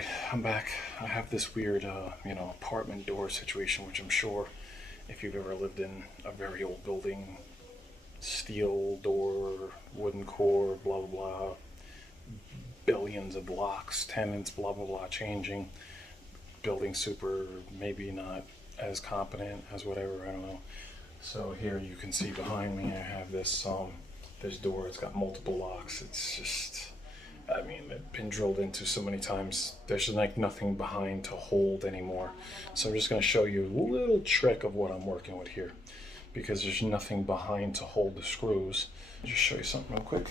Alright, I'm back. I have this weird, apartment door situation, which I'm sure if you've ever lived in a very old building, steel door, wooden core, blah, blah, blah, billions of blocks, tenants, blah, blah, blah, changing, building super, maybe not as competent as whatever, I don't know. So here you can see behind me, I have this door. It's got multiple locks. It's just, I mean, it's been drilled into so many times. There's like nothing behind to hold anymore. So I'm just going to show you a little trick of what I'm working with here, because there's nothing behind to hold the screws. Just show you something real quick.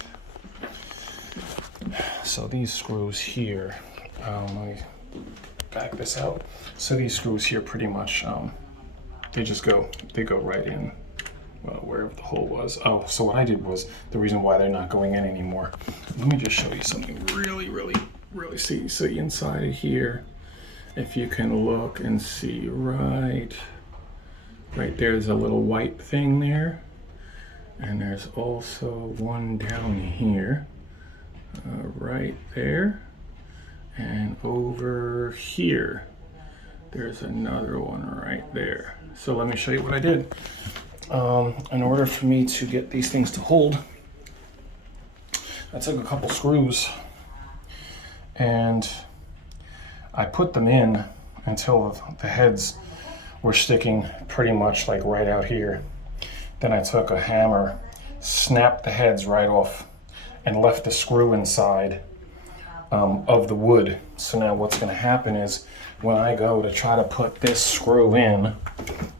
So these screws here, let me back this out. So these screws here pretty much, they go right in, well, wherever the hole was. Oh, so what I did was, the reason why they're not going in anymore, let me just show you something really see inside of here. If you can look and see right there's a little white thing there, and there's also one down here, right there, and over here there's another one right there. So let me show you what I did. In order for me to get these things to hold, I took a couple screws and I put them in until the heads were sticking pretty much like right out here. Then I took a hammer, snapped the heads right off, and left the screw inside of the wood. So now what's going to happen is, when I go to try to put this screw in,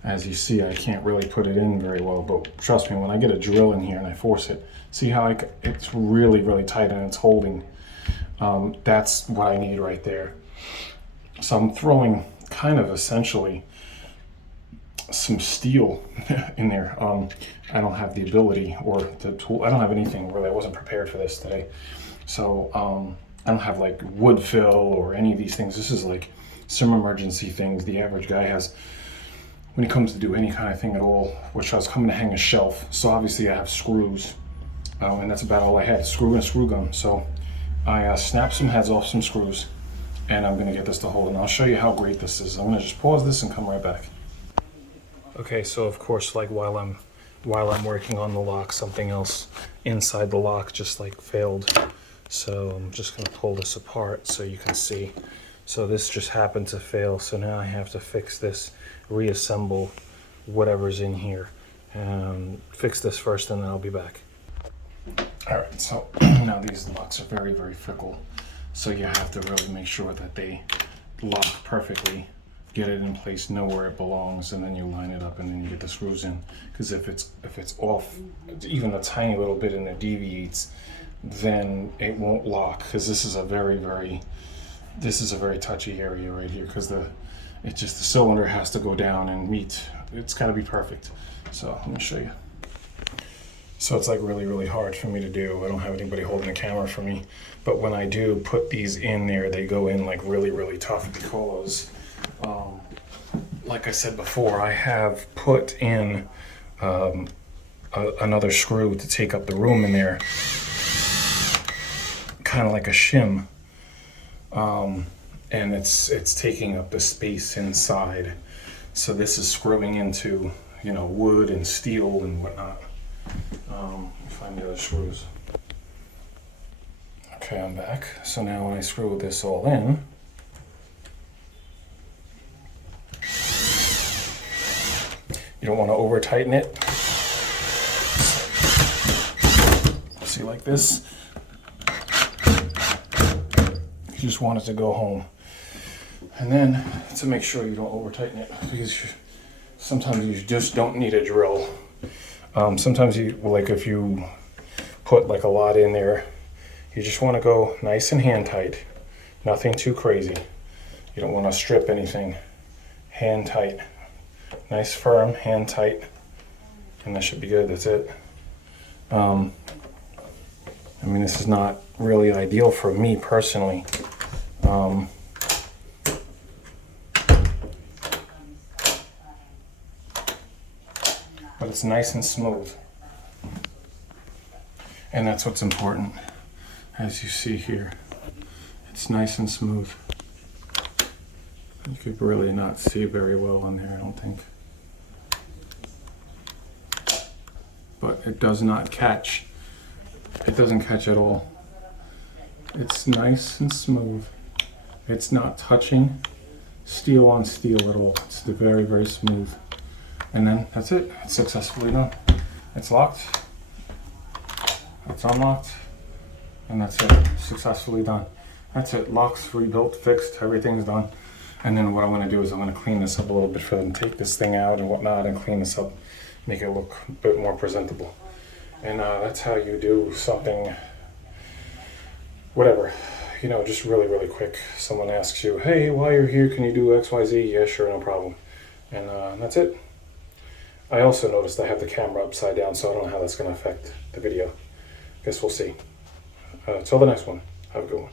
as you see, I can't really put it in very well, but trust me, when I get a drill in here and I force it, see how it's really tight and it's holding. That's what I need right there. So I'm throwing kind of essentially some steel in there. I don't have the ability or the tool. I don't have anything really. I wasn't prepared for this today. So I don't have like wood fill or any of these things. This is like some emergency things the average guy has when he comes to do any kind of thing at all, which I was coming to hang a shelf. So obviously I have screws, and that's about all I had, screw and a screw gun. So I snapped some heads off some screws, and I'm gonna get this to hold, and I'll show you how great this is. I'm gonna just pause this and come right back. Okay, so of course, like while I'm working on the lock, something else inside the lock just like failed. So I'm just gonna pull this apart so you can see. So this just happened to fail, so now I have to fix this, reassemble whatever's in here, and fix this first, and then I'll be back. Alright, so now these locks are very fickle, so you have to really make sure that they lock perfectly, get it in place, know where it belongs, and then you line it up and then you get the screws in. Because if it's off even a tiny little bit and it deviates, then it won't lock, because this is a very touchy area right here, because the cylinder has to go down and meet. It's got to be perfect. So let me show you. So it's like really hard for me to do. I don't have anybody holding a camera for me, but when I do put these in there, they go in like really tough, because like I said before, I have put in another screw to take up the room in there, kind of like a shim. And it's taking up the space inside. So this is screwing into, wood and steel and whatnot. Find the other screws. Okay, I'm back. So now when I screw this all in, you don't want to over tighten it. See, like this. You just want it to go home. And then to make sure you don't over tighten it, because sometimes you just don't need a drill. Sometimes if you put like a lot in there, you just want to go nice and hand tight, nothing too crazy. You don't want to strip anything. Hand tight, nice firm, hand tight, and that should be good. That's it. This is not really ideal for me personally. But it's nice and smooth. And that's what's important. As you see here, it's nice and smooth. You could really not see very well on there, I don't think. But it does not catch. It doesn't catch at all. It's nice and smooth. It's not touching steel on steel at all. It's very, very smooth. And then that's it. It's successfully done. It's locked. It's unlocked. And that's it. Successfully done. That's it. Locks rebuilt, fixed, everything's done. And then what I'm going to do is I'm going to clean this up a little bit for them. Take this thing out and whatnot and clean this up. Make it look a bit more presentable. And that's how you do something, whatever, you know, just really, really quick. Someone asks you, hey, while you're here, can you do X, Y, Z? Yeah, sure, no problem. And that's it. I also noticed I have the camera upside down, so I don't know how that's going to affect the video. Guess we'll see. Till the next one. Have a good one.